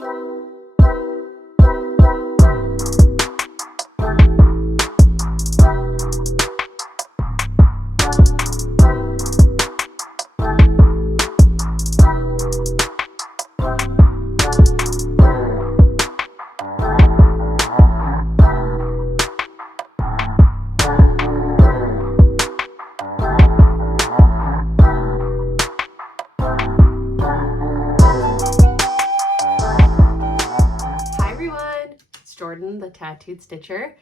The Tattooed Stitcher.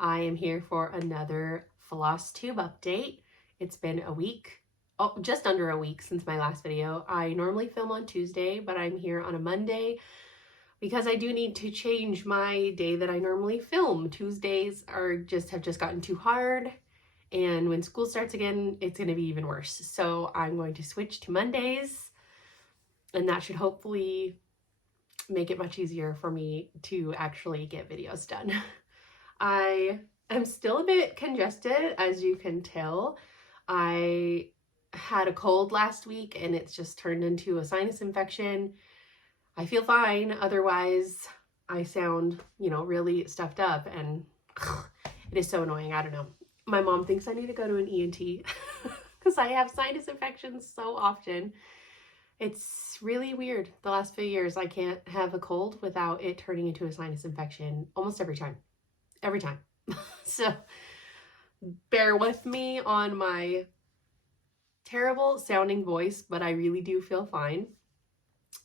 I am here for another Flosstube update. It's been a week, just under a week since my last video. I normally film on Tuesday, but I'm here on a Monday because I do need to change my day that I normally film. Tuesdays have just gotten too hard, and when school starts again, it's going to be even worse. So I'm going to switch to Mondays, and that should hopefully make it much easier for me to actually get videos done. I am still a bit congested, as you can tell. I had a cold last week and it's just turned into a sinus infection. I feel fine, otherwise I sound, really stuffed up, and it is so annoying. I don't know. My mom thinks I need to go to an ENT because I have sinus infections so often. It's really weird. The last few years, I can't have a cold without it turning into a sinus infection almost every time. So bear with me on my terrible sounding voice, but I really do feel fine.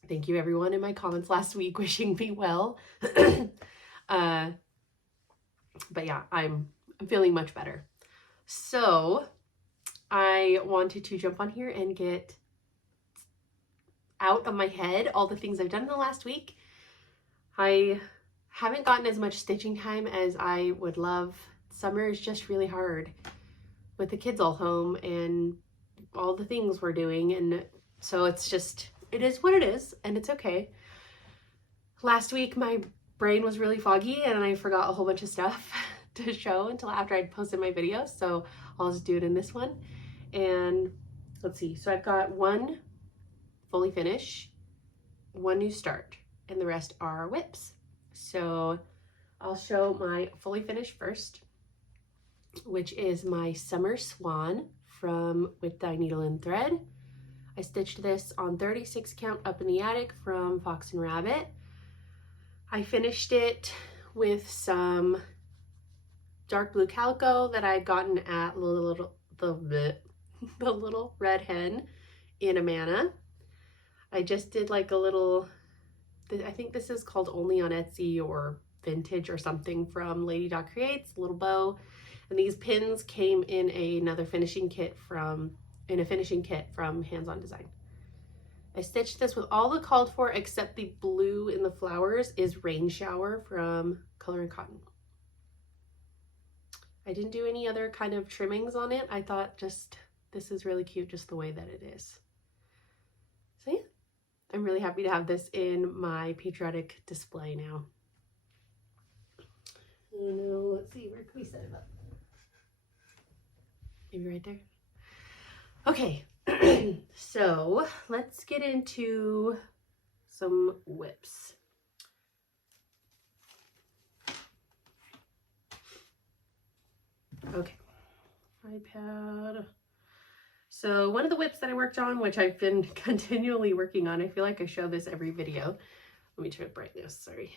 Thank you everyone in my comments last week wishing me well. But yeah, I'm feeling much better. So I wanted to jump on here and get out of my head all the things I've done in the last week. I haven't gotten as much stitching time as I would love. Summer is just really hard with the kids all home and all the things we're doing, and so it is what it is, and it's okay. Last week my brain was really foggy and I forgot a whole bunch of stuff to show until after I'd posted my video, so I'll just do it in this one. And let's see, so I've got one fully finish, one new start, and the rest are whips. So I'll show my fully finished first, which is my Summer Swan from With Thy Needle and Thread. I stitched this on 36 count up in the attic from Fox and Rabbit. I finished it with some dark blue calico that I had gotten at the Little Red Hen in Amana. I just did like a little, I think this is called Only on Etsy or Vintage or something from Lady Dot Creates, a little bow. And these pins came in a finishing kit from Hands On Design. I stitched this with all the called for except the blue in the flowers is Rain Shower from Color and Cotton. I didn't do any other kind of trimmings on it. I thought this is really cute just the way that it is. So yeah, I'm really happy to have this in my Patriotic display now. Let's see, where can we set it up? Maybe right there. Okay, so let's get into some whips. Okay, iPad. So one of the whips that I worked on, which I've been continually working on, I feel like I show this every video. Let me turn brightness, sorry.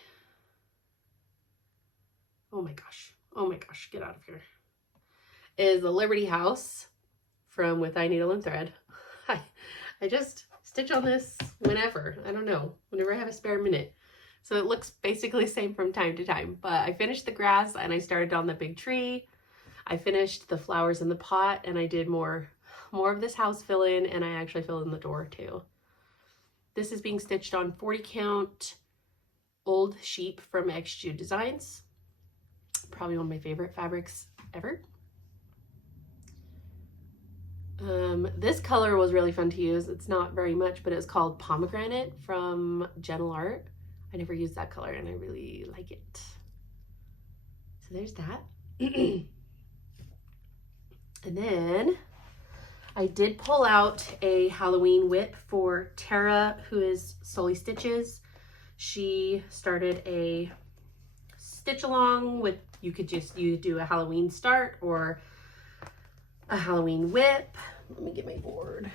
Oh my gosh, get out of here. Is the Liberty House from With Thy Needle and Thread. I just stitch on this whenever, whenever I have a spare minute. So it looks basically the same from time to time, but I finished the grass and I started on the big tree. I finished the flowers in the pot and I did more of this house fill in, and I actually filled in the door too. This is being stitched on 40 count Old Sheep from XJU Designs. Probably one of my favorite fabrics ever. This color was really fun to use. It's not very much, but it's called Pomegranate from Gentle Art. I never used that color and I really like it. So there's that. And then I did pull out a Halloween whip for Tara, who is Sully Stitches. She started a stitch along with, you do a Halloween start or a Halloween whip. Let me get my board.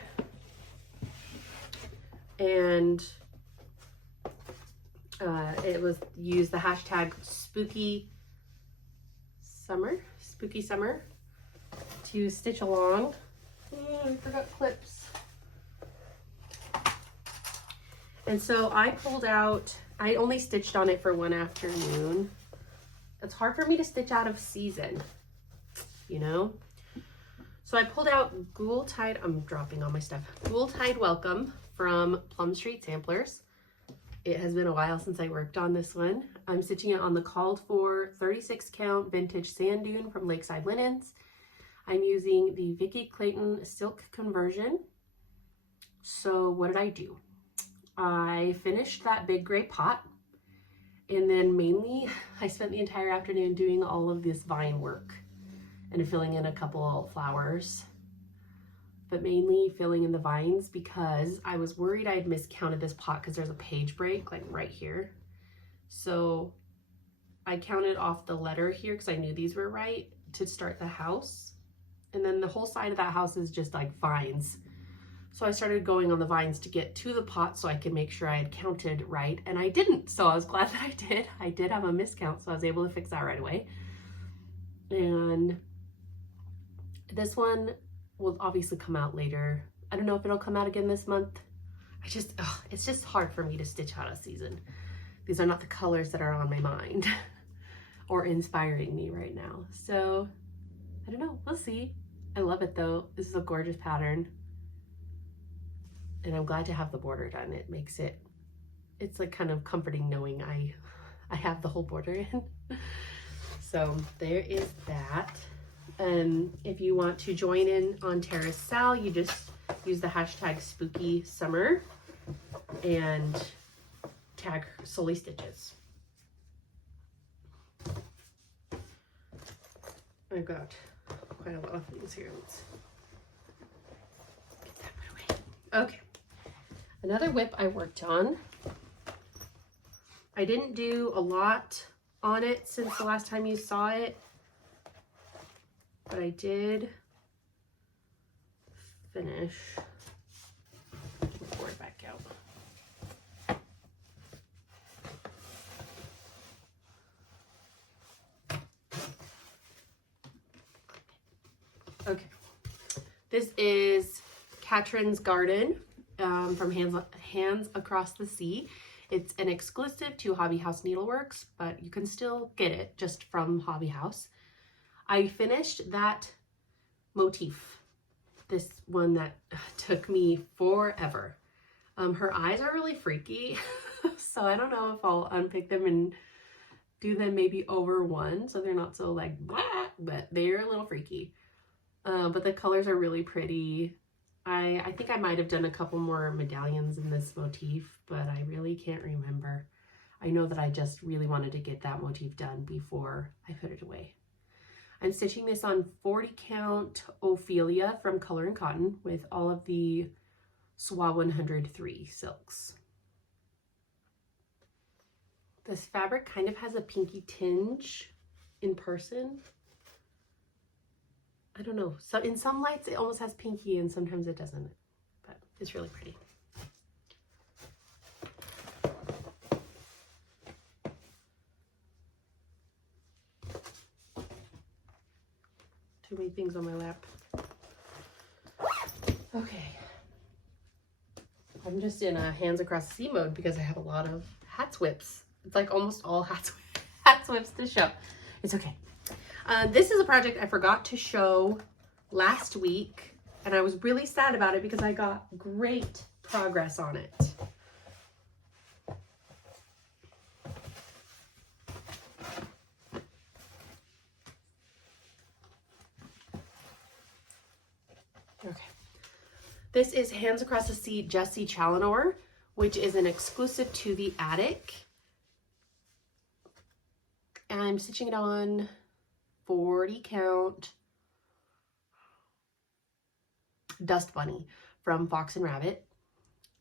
And it was use the hashtag spooky summer to stitch along. Oh, I forgot clips. And so I pulled out, I only stitched on it for one afternoon. It's hard for me to stitch out of season, you know? So I pulled out Ghoul-Tide, I'm dropping all my stuff, Ghoul-Tide Welcome from Plum Street Samplers. It has been a while since I worked on this one. I'm stitching it on the called for 36 count vintage sand dune from Lakeside Linens. I'm using the Vicki Clayton silk conversion. So what did I do? I finished that big gray pot, and then mainly I spent the entire afternoon doing all of this vine work and filling in a couple flowers, but mainly filling in the vines because I was worried I had miscounted this pot because there's a page break like right here. So I counted off the letter here because I knew these were right to start the house. And then the whole side of that house is just like vines. So I started going on the vines to get to the pot so I could make sure I had counted right, and I didn't. So I was glad that I did. I did have a miscount, so I was able to fix that right away. And this one will obviously come out later. I don't know if it'll come out again this month. It's just hard for me to stitch out of season. These are not the colors that are on my mind or inspiring me right now. So I don't know, we'll see. I love it though. This is a gorgeous pattern. And I'm glad to have the border done. It makes it, it's like kind of comforting knowing I have the whole border in. So there is that. And if you want to join in on Terrace Sal, you just use the hashtag spooky summer and tag Solely Stitches. I've got quite a lot of things here. Let's get that put away. Okay. Another whip I worked on. I didn't do a lot on it since the last time you saw it, but I did finish. Pour it back out. Okay, this is Katherines Garden from Hands Across the Sea. It's an exclusive to Hobby House Needleworks, but you can still get it just from Hobby House. I finished that motif, this one that took me forever. Her eyes are really freaky, so I don't know if I'll unpick them and do them maybe over one so they're not so like blah, but they're a little freaky. But the colors are really pretty. I think I might have done a couple more medallions in this motif, but I really can't remember. I know that I just really wanted to get that motif done before I put it away. I'm stitching this on 40 count Ophelia from Color and Cotton with all of the Swan 103 silks. This fabric kind of has a pinky tinge in person. I don't know. So in some lights it almost has pinky and sometimes it doesn't, but it's really pretty. Too many things on my lap. Okay. I'm just in a hands across the sea mode because I have a lot of hats whips. It's like almost all hats whips to show. It's okay. This is a project I forgot to show last week, and I was really sad about it because I got great progress on it. Okay. This is Hands Across the Sea Jessie Challenor, which is an exclusive to the Attic. And I'm stitching it on 40 count Dust Bunny from Fox and Rabbit.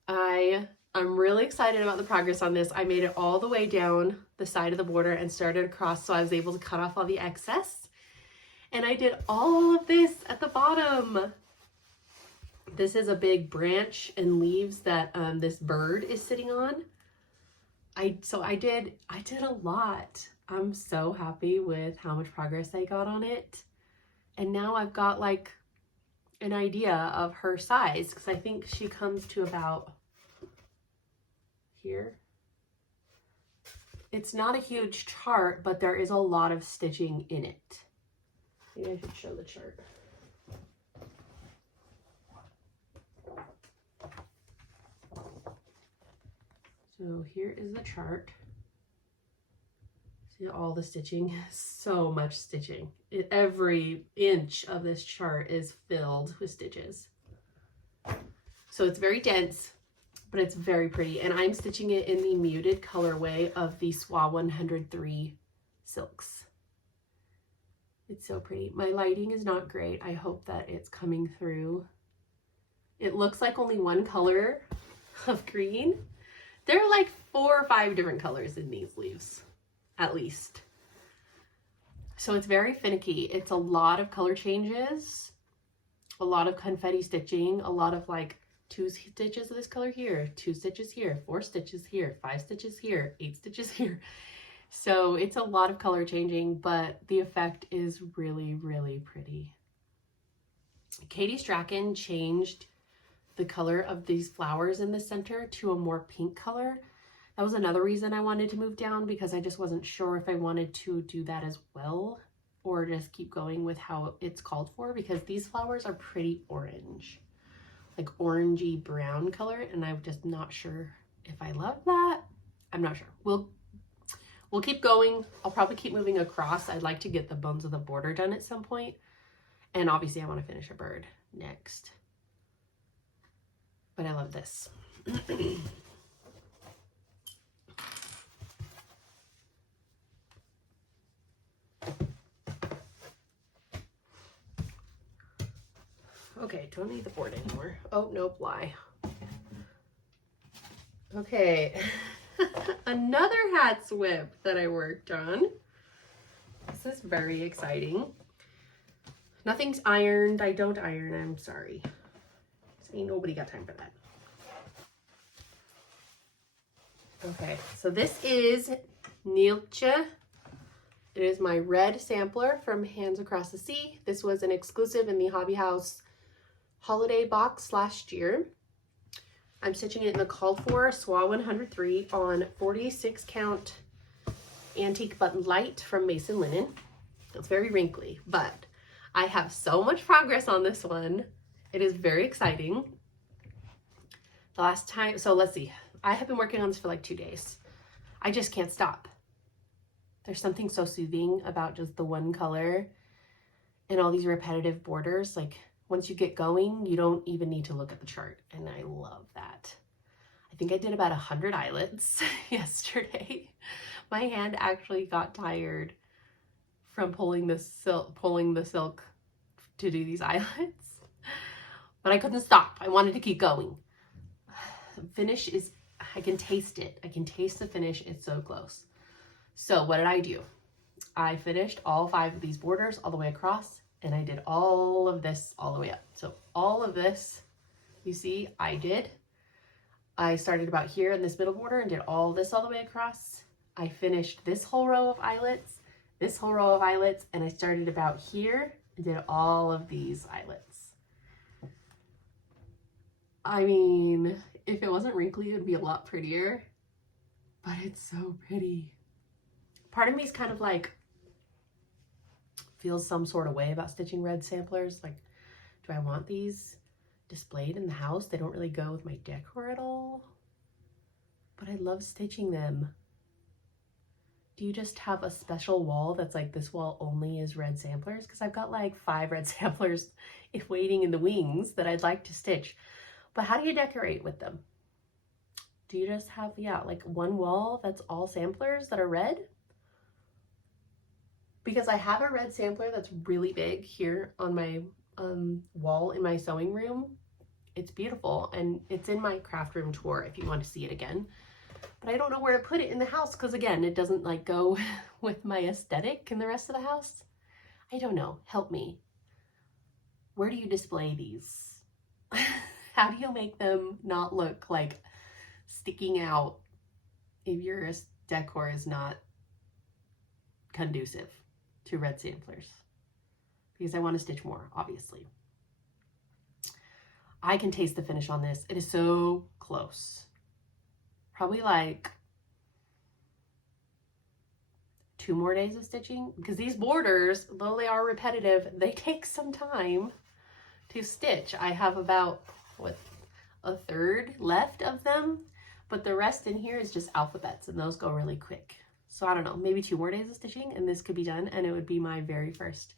I I'm really excited about the progress on this. I made it all the way down the side of the border and started across, so I was able to cut off all the excess. And I did all of this at the bottom. This is a big branch and leaves that this bird is sitting on. I did a lot. I'm so happy with how much progress I got on it. And now I've got like an idea of her size, because I think she comes to about here. It's not a huge chart, but there is a lot of stitching in it. Maybe I should show the chart. So here is the chart. See all the stitching, so much stitching. Every inch of this chart is filled with stitches. So it's very dense, but it's very pretty. And I'm stitching it in the muted colorway of the Swan 103 silks. It's so pretty. My lighting is not great. I hope that it's coming through. It looks like only one color of green. There are like 4 or 5 different colors in these leaves, at least. So it's very finicky. It's a lot of color changes, a lot of confetti stitching, a lot of like 2 stitches of this color here, 2 stitches here, 4 stitches here, 5 stitches here, 8 stitches here. So it's a lot of color changing, but the effect is really, really pretty. Katie Strachan changed the color of these flowers in the center to a more pink color. That was another reason I wanted to move down, because I just wasn't sure if I wanted to do that as well or just keep going with how it's called for, because these flowers are pretty orange, like orangey brown color, and I'm just not sure if I love that. I'm not sure. We'll keep going. I'll probably keep moving across. I'd like to get the bones of the border done at some point, and obviously I want to finish a bird next. But I love this. Okay, don't need the board anymore. Oh, nope, lie. Okay, another hat swip that I worked on. This is very exciting. Nothing's ironed. I don't iron, I'm sorry. Ain't nobody got time for that. Okay, so this is Nielce. It is my red sampler from Hands Across the Sea. This was an exclusive in the Hobby House holiday box last year. I'm stitching it in the called for Swan 103 on 46 count antique button light from Mason Linen. It's very wrinkly, but I have so much progress on this one. It is very exciting. The last time, so let's see. I have been working on this for like 2 days. I just can't stop. There's something so soothing about just the one color and all these repetitive borders. Like once you get going, you don't even need to look at the chart. And I love that. I think I did about 100 eyelets yesterday. My hand actually got tired from pulling the silk to do these eyelets. But I couldn't stop. I wanted to keep going. Finish is, I can taste it. I can taste the finish. It's so close. So what did I do? I finished all 5 of these borders all the way across, and I did all of this all the way up. So all of this, you see, I started about here in this middle border and did all this all the way across. I finished this whole row of eyelets, this whole row of eyelets, and I started about here and did all of these eyelets. I mean, if it wasn't wrinkly, it would be a lot prettier, but it's so pretty. Part of me is kind of like, feels some sort of way about stitching red samplers. Like, do I want these displayed in the house? They don't really go with my decor at all, but I love stitching them. Do you just have a special wall that's like, this wall only is red samplers? Because I've got like 5 red samplers waiting in the wings that I'd like to stitch. But how do you decorate with them? Do you just have, yeah, like one wall that's all samplers that are red? Because I have a red sampler that's really big here on my wall in my sewing room. It's beautiful, and it's in my craft room tour if you want to see it again. But I don't know where to put it in the house because, again, it doesn't like go with my aesthetic in the rest of the house. I don't know. Help me. Where do you display these? How do you make them not look like sticking out if your decor is not conducive to red samplers? Because I want to stitch more, obviously. I can taste the finish on this. It is so close. Probably like 2 more days of stitching, because these borders, though they are repetitive, they take some time to stitch. I have about, what, a third left of them, but the rest in here is just alphabets, and those go really quick. So I don't know, maybe 2 more days of stitching and this could be done, and it would be my very first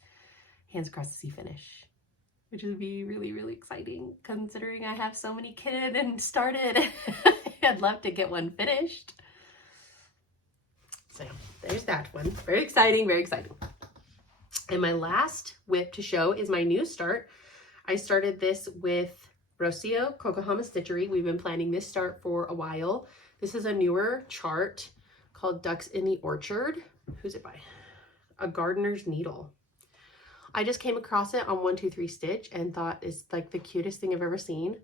Hands Across the Sea finish, which would be really, really exciting considering I have so many kitted and started. I'd love to get one finished. So there's that one. Very exciting, very exciting. And my last whip to show is my new start. I started this with Rocio Kokohama Stitchery. We've been planning this start for a while. This is a newer chart called Ducks in the Orchard. Who's it by? A Gardener's Needle. I just came across it on 123 Stitch and thought it's like the cutest thing I've ever seen.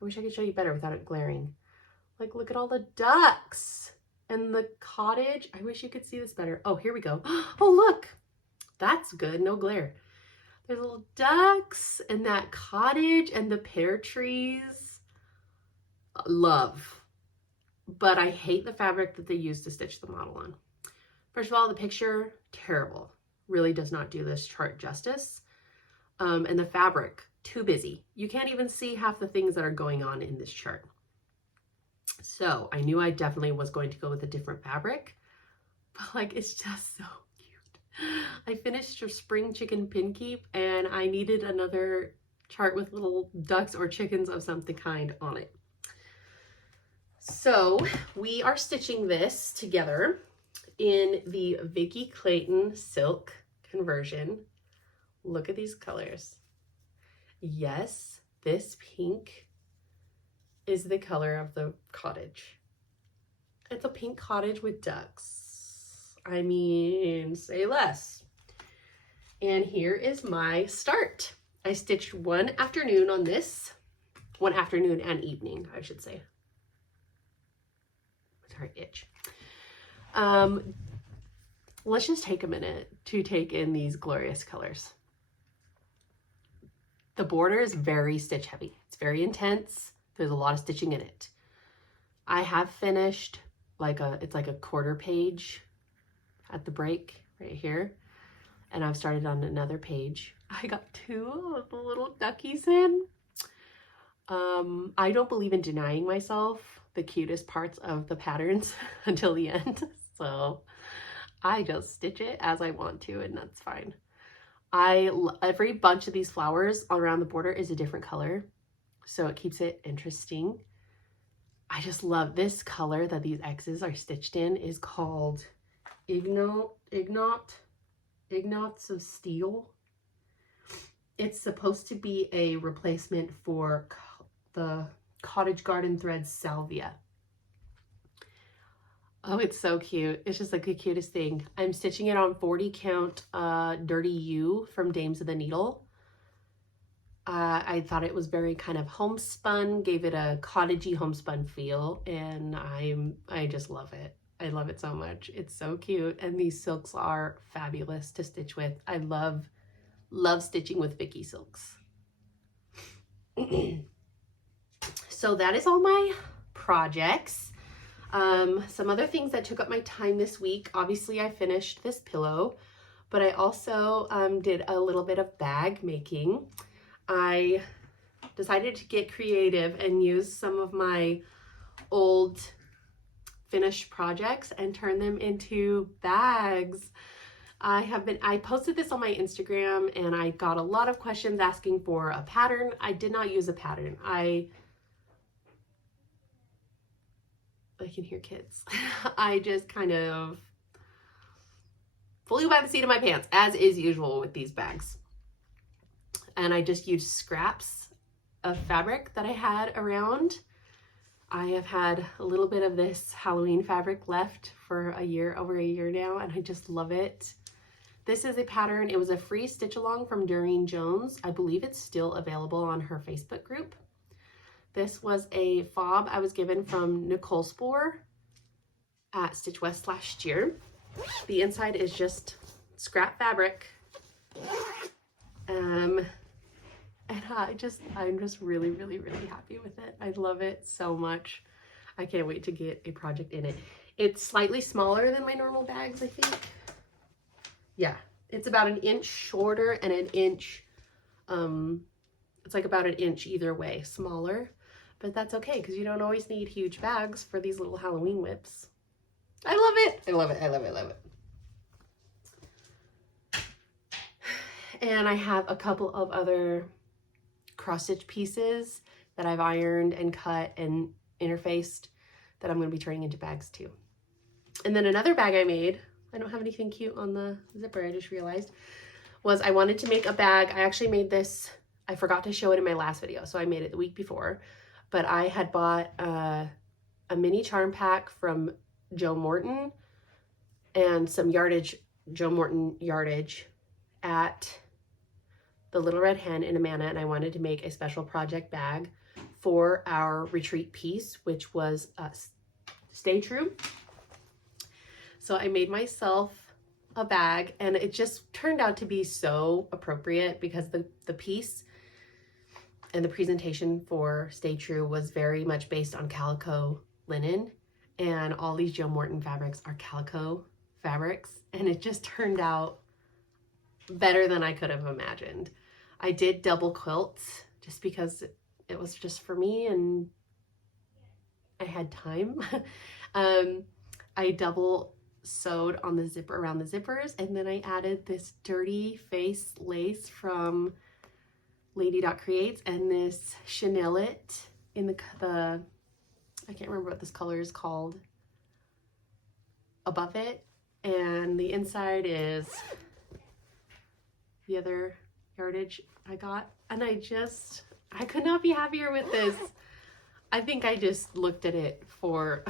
I wish I could show you better without it glaring. Like, look at all the ducks and the cottage. I wish you could see this better. Oh, here we go. Oh, look, that's good. No glare. There's little ducks and that cottage and the pear trees. Love. But I hate the fabric that they use to stitch the model on. First of all, the picture, terrible. Really does not do this chart justice. And the fabric, too busy. You can't even see half the things that are going on in this chart. So I knew I definitely was going to go with a different fabric, but like, it's just so cute. I finished a spring chicken pin keep and I needed another chart with little ducks or chickens of something kind on it. So we are stitching this together in the Vicky Clayton silk conversion. Look at these colors. Yes, this pink is the color of the cottage. It's a pink cottage with ducks. I mean, say less. And here is my start. I stitched one afternoon on this. One afternoon and evening, I should say. Sorry, itch. Let's just take a minute to take in these glorious colors. The border is very stitch heavy. It's very intense. There's a lot of stitching in it. I have finished it's like a quarter page at the break right here. And I've started on another page. I got 2 of the little duckies in. I don't believe in denying myself the cutest parts of the patterns until the end. So I just stitch it as I want to, and that's fine. Every bunch of these flowers around the border is a different color, so it keeps it interesting. I just love this color that these X's are stitched in is called Ignots of Steel. It's supposed to be a replacement for the Cottage Garden Threads Salvia. Oh, it's so cute. It's just like the cutest thing. I'm stitching it on 40 count Dirty U from Dames of the Needle. I thought it was very kind of homespun, gave it a cottagey homespun feel, and I just love it. I love it so much. It's so cute, and these silks are fabulous to stitch with. I love stitching with Vicky silks. So that is all my projects. Some other things that took up my time this week. Obviously, I finished this pillow, but I also did a little bit of bag making. I decided to get creative and use some of my old finished projects and turn them into bags. I posted this on my Instagram and I got a lot of questions asking for a pattern. I did not use a pattern. I can hear kids. I just kind of flew by the seat of my pants, as is usual with these bags. And I just used scraps of fabric that I had around. I have had a little bit of this Halloween fabric left for over a year now, and I just love it. This is a pattern. It was a free stitch along from Doreen Jones. I believe it's still available on her Facebook group. This was a fob I was given from Nicole Spohr at Stitch West last year. The inside is just scrap fabric. And I'm just really, really, really happy with it. I love it so much. I can't wait to get a project in it. It's slightly smaller than my normal bags, I think. Yeah, it's about an inch shorter and an inch, it's like about an inch either way smaller, but that's okay because you don't always need huge bags for these little Halloween whips. I love it. I love it. I love it. I love it. And I have a couple of other cross stitch pieces that I've ironed and cut and interfaced that I'm going to be turning into bags too. And then another bag I made, I don't have anything cute on the zipper, I just realized, was I wanted to make a bag. I actually made this, I forgot to show it in my last video, so I made it the week before, but I had bought a mini charm pack from Joe Morton and some yardage, Joe Morton yardage at the Little Red Hen in Amana, and I wanted to make a special project bag for our retreat piece, which was Stay True. So I made myself a bag, and it just turned out to be so appropriate because the piece and the presentation for Stay True was very much based on calico linen, and all these Joe Morton fabrics are calico fabrics, and it just turned out better than I could have imagined. I did double quilts just because it was just for me and I had time. I double sewed on the zipper around the zippers, and then I added this dirty face lace from Lady Creates and this chenillet in the I can't remember what this color is called above it, and the inside is the other yardage I got, and I could not be happier with this. I think I just looked at it for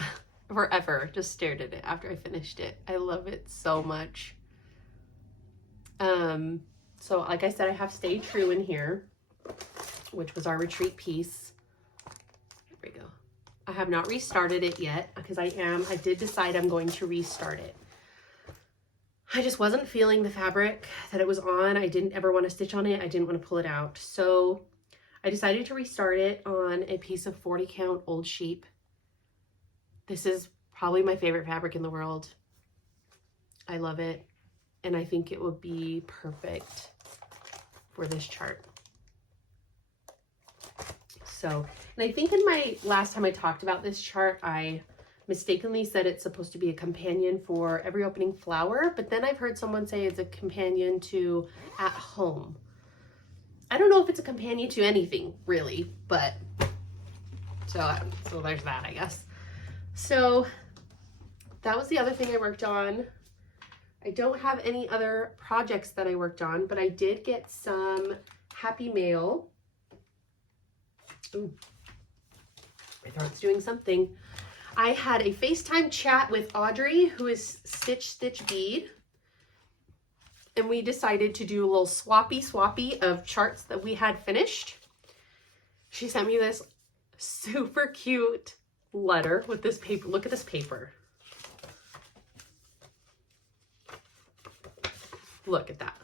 forever, just stared at it after I finished it. I love it so much. So like I said, I have Stay True in here, which was our retreat piece. Here we go. I have not restarted it yet because I did decide I'm going to restart it. I just wasn't feeling the fabric that it was on. I didn't ever want to stitch on it. I didn't want to pull it out. So I decided to restart it on a piece of 40 count old sheep. This is probably my favorite fabric in the world. I love it. And I think it would be perfect for this chart. So, and I think in my last time I talked about this chart, I mistakenly said it's supposed to be a companion for every opening flower, but then I've heard someone say it's a companion to at home. I don't know if it's a companion to anything really, but so there's that, I guess. So that was the other thing I worked on. I don't have any other projects that I worked on, but I did get some happy mail. Ooh, my throat's doing something. I had a FaceTime chat with Audrey, who is Stitch Bead, and we decided to do a little swappy of charts that we had finished. She sent me this super cute letter with this paper. Look at this paper. Look at that.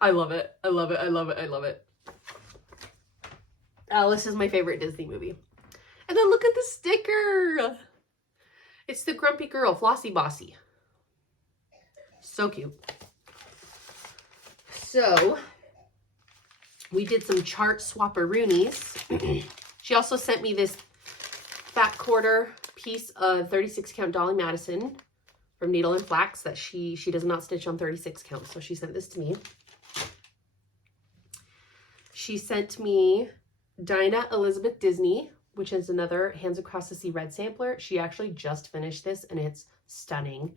I love it. I love it. I love it. I love it. Alice is my favorite Disney movie. And then look at the sticker. It's the Grumpy Girl, Flossie Bossy. So cute. So we did some chart swapperoonies. She also sent me this fat quarter piece of 36 count Dolly Madison from Needle and Flax that she does not stitch on 36 count. So she sent this to me. She sent me Dinah Elizabeth Disney, which is another Hands Across the Sea red sampler. She actually just finished this and it's stunning.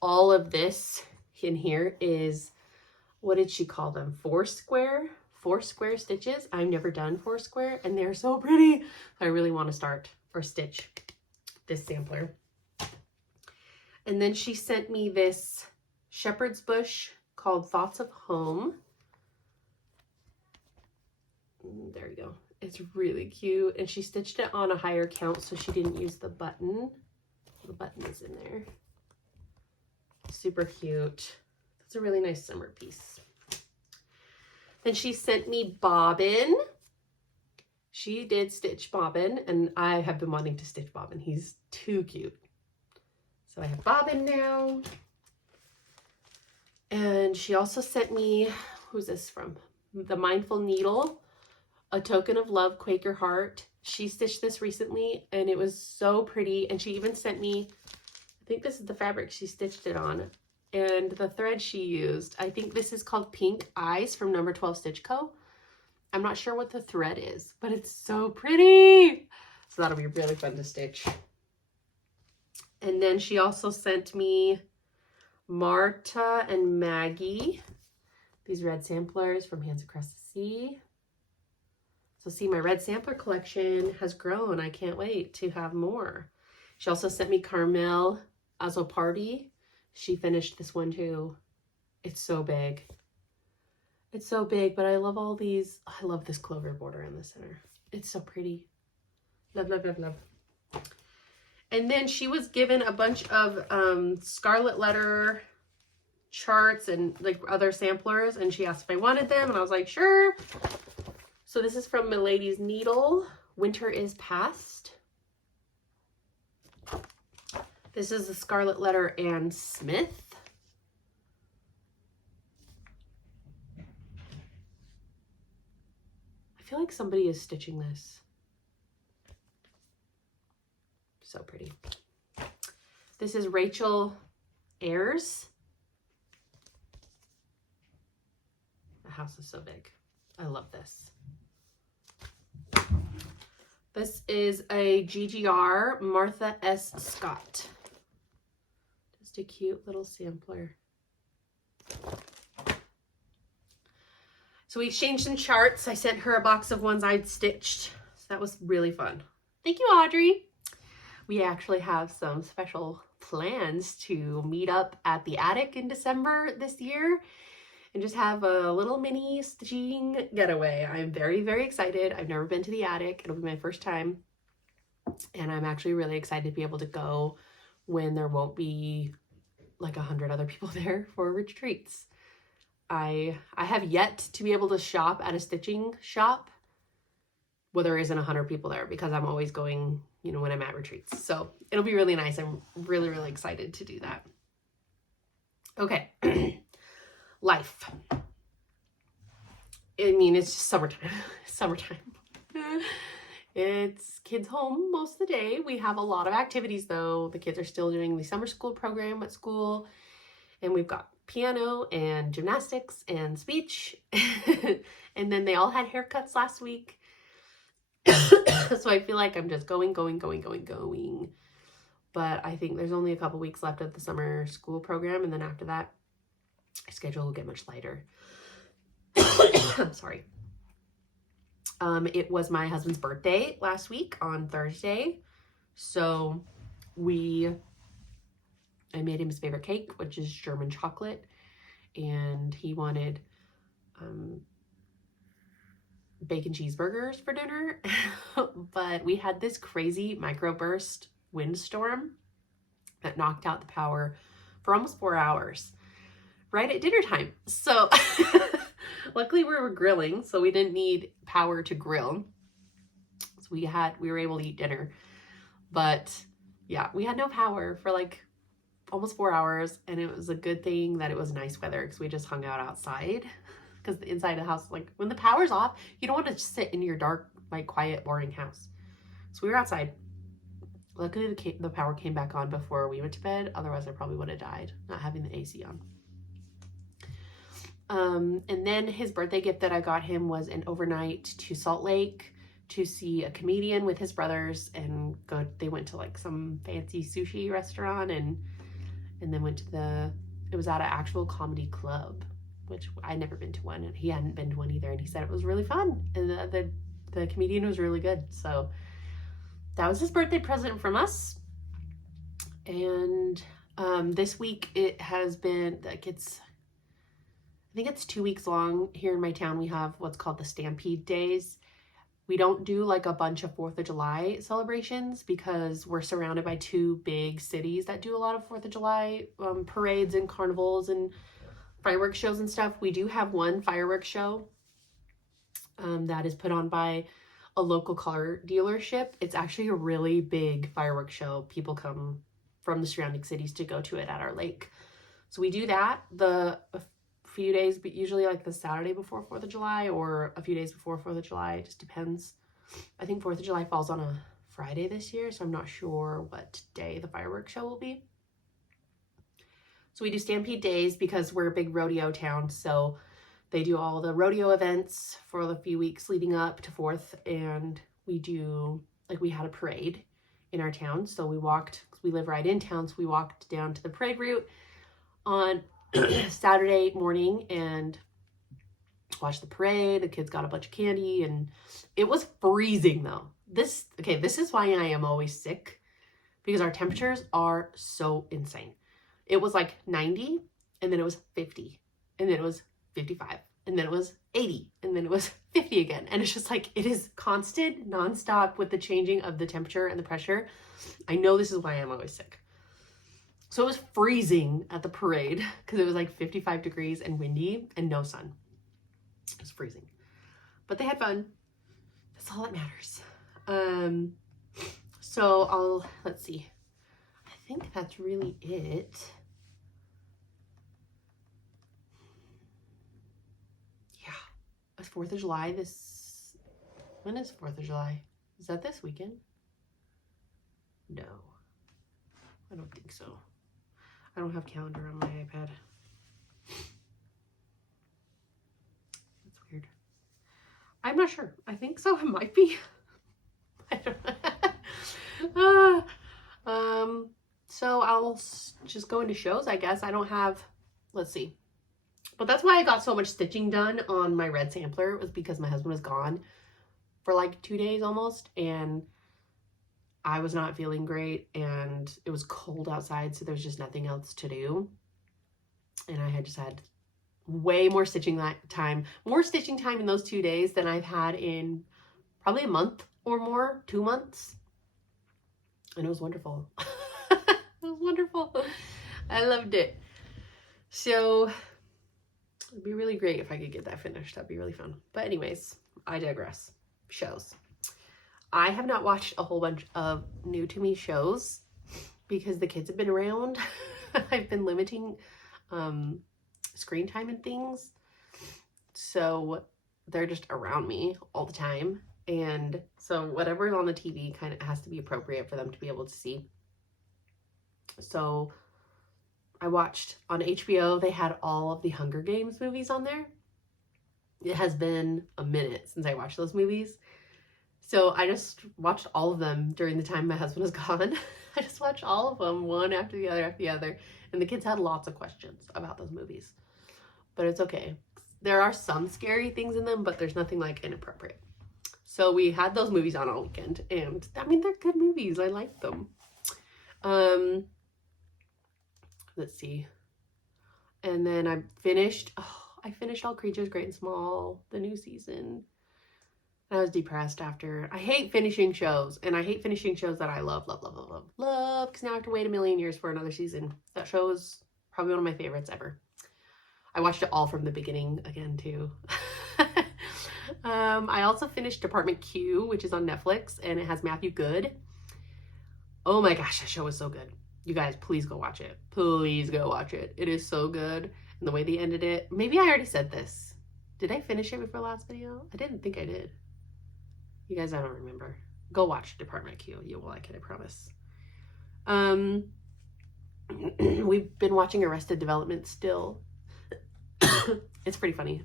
All of this in here is, what did she call them? 4 square stitches. I've never done 4 square and they're so pretty. I really want to start or stitch this sampler. And then she sent me this shepherd's bush called Thoughts of Home. There you go. It's really cute. And she stitched it on a higher count, so she didn't use the button. The button is in there. Super cute. That's a really nice summer piece. Then she sent me Bobbin. She did stitch Bobbin, and I have been wanting to stitch Bobbin. He's too cute. So I have Bobbin now. And she also sent me, who's this from? The Mindful Needle, A Token of Love, Quaker Heart. She stitched this recently and it was so pretty. And she even sent me, I think this is the fabric she stitched it on, and the thread she used. I think this is called Pink Eyes from Number 12 Stitch Co. I'm not sure what the thread is, but it's so pretty. So that'll be really fun to stitch. And then she also sent me Marta and Maggie, these red samplers from Hands Across the Sea. So see, my red sampler collection has grown. I can't wait to have more. She also sent me Carmel Azopardi. She finished this one too. It's so big. It's so big, but I love all these. I love this clover border in the center. It's so pretty. Love, love, love, love. And then she was given a bunch of Scarlet Letter charts and like other samplers, and she asked if I wanted them, and I was like, sure. So this is from Milady's Needle, Winter is Past. This is the Scarlet Letter and Smith. I feel like somebody is stitching this. So pretty. This is Rachel Ayres. The house is so big. I love this. This is a GGR Martha S. Scott. Just a cute little sampler. So we exchanged some charts. I sent her a box of ones I'd stitched. So that was really fun. Thank you, Audrey. We actually have some special plans to meet up at the attic in December this year and just have a little mini stitching getaway. I'm very, very excited. I've never been to the attic. It'll be my first time. And I'm actually really excited to be able to go when there won't be like 100 other people there for retreats. I have yet to be able to shop at a stitching shop where there isn't 100 people there, because I'm always going, you know, when I'm at retreats. So it'll be really nice. I'm really, really excited to do that. Okay. Life. I mean, it's just summertime. Summertime. It's kids home most of the day. We have a lot of activities though. The kids are still doing the summer school program at school. And we've got piano and gymnastics and speech. And then they all had haircuts last week. So I feel like I'm just going. But I think there's only a couple weeks left of the summer school program. And then after that, our schedule will get much lighter. I'm sorry. It was my husband's birthday last week on Thursday. So I made him his favorite cake, which is German chocolate. And he wanted bacon cheeseburgers for dinner. But we had this crazy microburst windstorm that knocked out the power for almost 4 hours right at dinner time. So luckily we were grilling, so we didn't need power to grill. So we were able to eat dinner. But yeah, we had no power for like almost 4 hours, and it was a good thing that it was nice weather because we just hung out outside. Because the inside of the house, like when the power's off, you don't want to sit in your dark, like quiet, boring house. So we were outside. Luckily the power came back on before we went to bed. Otherwise I probably would have died not having the AC on. And then his birthday gift that I got him was an overnight to Salt Lake to see a comedian with his brothers, and they went to like some fancy sushi restaurant and then went to it was at an actual comedy club. which I'd never been to one, and he hadn't been to one either, and he said it was really fun, and the comedian was really good. So that was his birthday present from us. And this week it has been like I think it's 2 weeks long. Here in my town we have what's called the Stampede Days. We don't do like a bunch of 4th of July celebrations because we're surrounded by 2 big cities that do a lot of 4th of July parades and carnivals and fireworks shows and stuff. We do have one fireworks show that is put on by a local car dealership. It's actually a really big fireworks show. People come from the surrounding cities to go to it at our lake. So we do that a few days, but usually like the Saturday before 4th of July or a few days before 4th of July. It just depends. I think 4th of July falls on a Friday this year, so I'm not sure what day the fireworks show will be. So we do Stampede Days because we're a big rodeo town, so they do all the rodeo events for the few weeks leading up to 4th, and we do, like, we had a parade in our town, so we live right in town, so we walked down to the parade route on Saturday morning and watched the parade. The kids got a bunch of candy, and it was freezing though. This is why I am always sick, because our temperatures are so insane. It was like 90, and then it was 50, and then it was 55, and then it was 80, and then it was 50 again. And it's just like, it is constant, nonstop with the changing of the temperature and the pressure. I know this is why I'm always sick. So it was freezing at the parade because it was like 55 degrees and windy and no sun. It was freezing. But they had fun. That's all that matters. So let's see. I think that's really it. Yeah. It's 4th of July when is 4th of July? Is that this weekend? No. I don't think so. I don't have calendar on my iPad. That's weird. I'm not sure. I think so. It might be. I don't know. So I'll just go into shows, I guess. I don't have, let's see. But that's why I got so much stitching done on my red sampler. It was because my husband was gone for like 2 days almost, and I was not feeling great, and it was cold outside, so there's just nothing else to do. And I had just had way more stitching time in those 2 days than I've had in probably a month or more, 2 months. And it was wonderful. It was wonderful. I loved it. So it'd be really great if I could get that finished. That'd be really fun. But anyways, I digress. Shows. I have not watched a whole bunch of new to me shows because the kids have been around. I've been limiting screen time and things. So they're just around me all the time. And so whatever's on the TV kind of has to be appropriate for them to be able to see. So I watched on HBO, they had all of the Hunger Games movies on there. It has been a minute since I watched those movies. So I just watched all of them during the time my husband was gone. I just watched all of them, one after the other after the other. And the kids had lots of questions about those movies. But it's okay. There are some scary things in them, but there's nothing like inappropriate. So we had those movies on all weekend. And I mean, they're good movies. I like them. Let's see. And then I finished All Creatures Great and Small, the new season. I was depressed after. I hate finishing shows, and I hate finishing shows that I love, because now I have to wait a million years for another season. That show is probably one of my favorites ever. I watched it all from the beginning again, too. I also finished Department Q, which is on Netflix, and it has Matthew Good. Oh my gosh, that show is so good. You guys, please go watch it. Please go watch it. It is so good. And the way they ended it. Maybe I already said this. Did I finish it before last video? I didn't think I did. You guys, I don't remember. Go watch Department Q. You will like it, I promise. We've been watching Arrested Development still. It's pretty funny.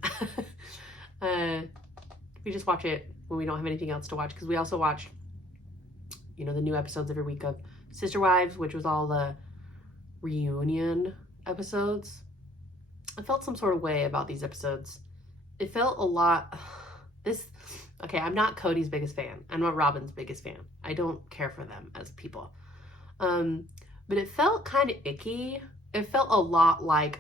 We just watch it when we don't have anything else to watch, because we also watch, you know, the new episodes every week of Sister Wives, which was all the reunion episodes. I felt some sort of way about these episodes. It felt a lot, okay, I'm not Cody's biggest fan. I'm not Robin's biggest fan. I don't care for them as people. But it felt kind of icky. It felt a lot like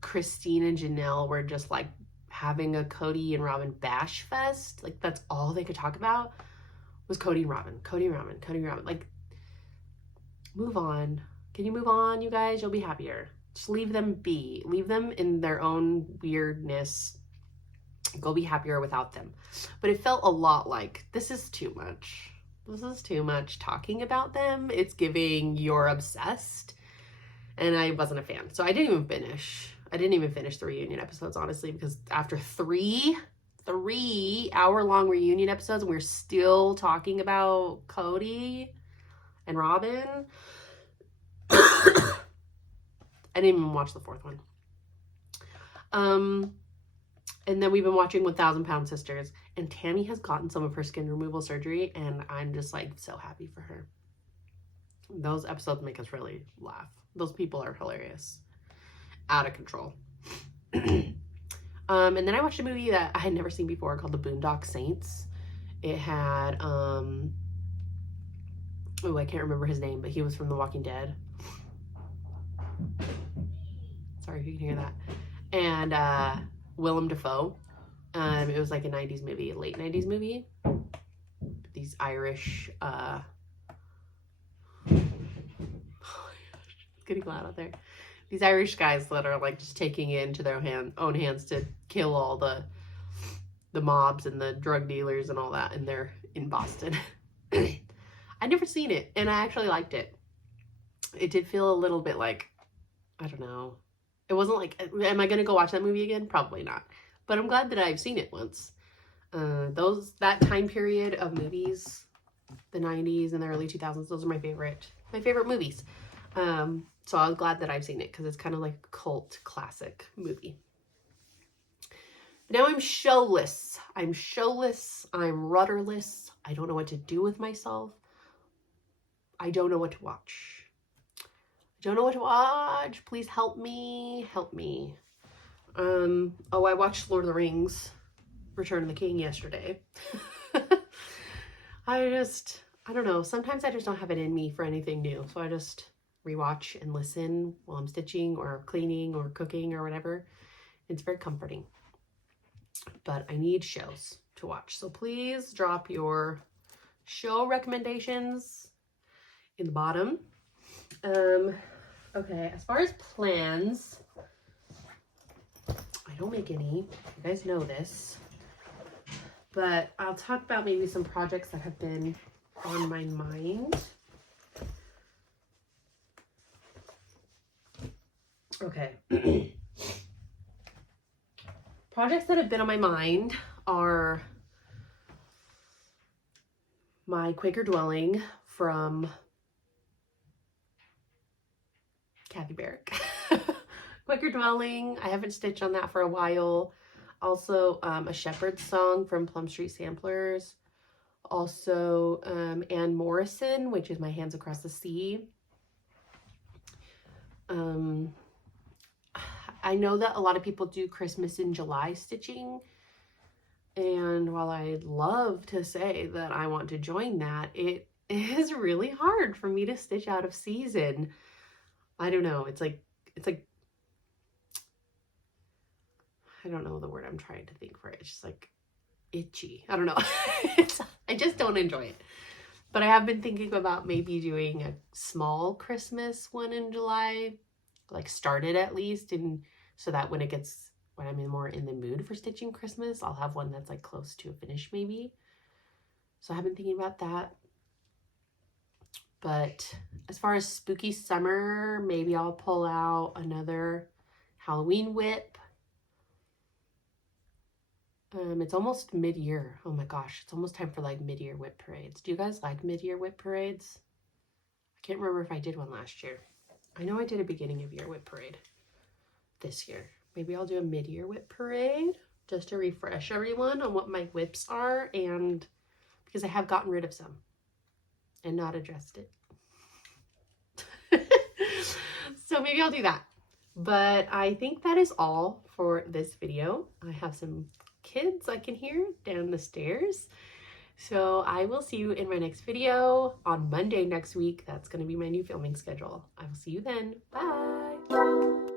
Christine and Janelle were just like having a Cody and Robin bash fest. Like that's all they could talk about was Cody and Robin, Cody and Robin, Cody and Robin. Like, move on. Can you move on, you guys? You'll be happier. Just leave them be. Leave them in their own weirdness. Go be happier without them. But it felt a lot like, this is too much. This is too much talking about them. It's giving you're obsessed. And I wasn't a fan. So I didn't even finish. I didn't even finish the reunion episodes, honestly, because after three hour-long reunion episodes, and we're still talking about Cody and Robin. I didn't even watch the fourth one. And then we've been watching 1,000 Pound Sisters, and Tammy has gotten some of her skin removal surgery, and I'm just like so happy for her. Those episodes make us really laugh. Those people are hilarious. Out of control. And then I watched a movie that I had never seen before called The Boondock Saints. It had, oh, I can't remember his name, but he was from The Walking Dead. Sorry if you can hear that. And Willem Dafoe. It was like a 90s movie, a late 90s movie. These Irish, it's getting loud out there. These Irish guys that are like just taking it into their own hands to kill all the mobs and the drug dealers and all that, and they're in Boston. I'd never seen it, and I actually liked it. It did feel a little bit like, I don't know. It wasn't like, am I going to go watch that movie again? Probably not. But I'm glad that I've seen it once. That time period of movies, the 90s and the early 2000s, those are my favorite movies. So I was glad that I've seen it because it's kind of like a cult classic movie. Now I'm showless. I'm rudderless. I don't know what to do with myself. I don't know what to watch. Please help me. Oh, I watched Lord of the Rings, Return of the King yesterday. I don't know. Sometimes I just don't have it in me for anything new. So I just rewatch and listen while I'm stitching or cleaning or cooking or whatever. It's very comforting. But I need shows to watch. So please drop your show recommendations in the bottom. Okay, as far as plans, I don't make any. You guys know this. But I'll talk about maybe some projects that have been on my mind. Okay. Projects that have been on my mind are my Quaker dwelling from Kathy Barrick. Quaker dwelling. I haven't stitched on that for a while. Also, a shepherd's song from Plum Street Samplers. Also, Anne Morrison, which is My Hands Across the Sea. I know that a lot of people do Christmas in July stitching. And while I'd love to say that I want to join that, it is really hard for me to stitch out of season. I don't know. It's like, I don't know the word I'm trying to think for it. It's just like itchy. I don't know. I just don't enjoy it. But I have been thinking about maybe doing a small Christmas one in July, like started at least, and so that when I'm more in the mood for stitching Christmas, I'll have one that's like close to a finish maybe. So I have been thinking about that. But as far as spooky summer, maybe I'll pull out another Halloween whip. It's almost mid-year. Oh my gosh, it's almost time for like mid-year whip parades. Do you guys like mid-year whip parades? I can't remember if I did one last year. I know I did a beginning of year whip parade this year. Maybe I'll do a mid-year whip parade just to refresh everyone on what my whips are, and because I have gotten rid of some and not addressed it. So maybe I'll do that. But I think that is all for this video. I have some kids I can hear down the stairs. So I will see you in my next video on Monday next week. That's going to be my new filming schedule. I will see you then. Bye.